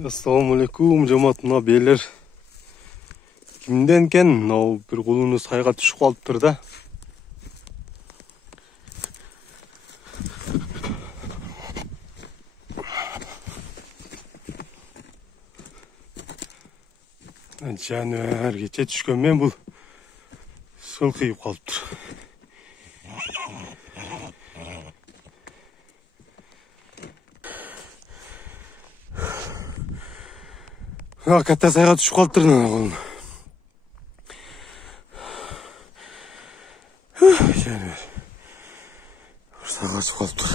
Assalamu alaikum жамаат, мына белер кимден экен? Мынау бир кулуну сайга түшүп калыптыр да. Жаныбар кече түшкөн мен бул сылкыйып калыптыр. Катта сайга түшүп калыптыр колум. Жаныбар сайга түшүп калыптыр.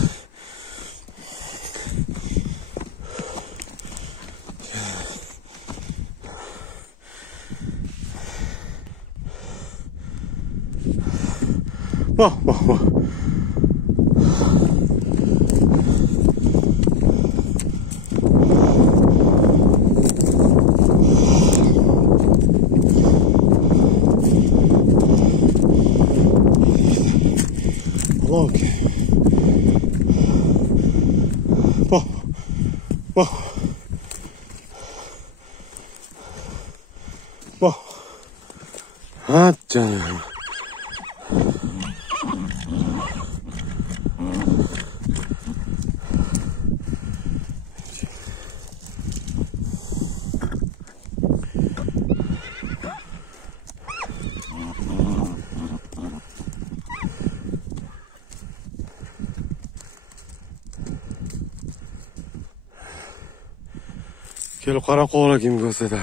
Bak. Okey. Bak. Ha canım. Kelip qarap ko'ra kim bo'lsa da.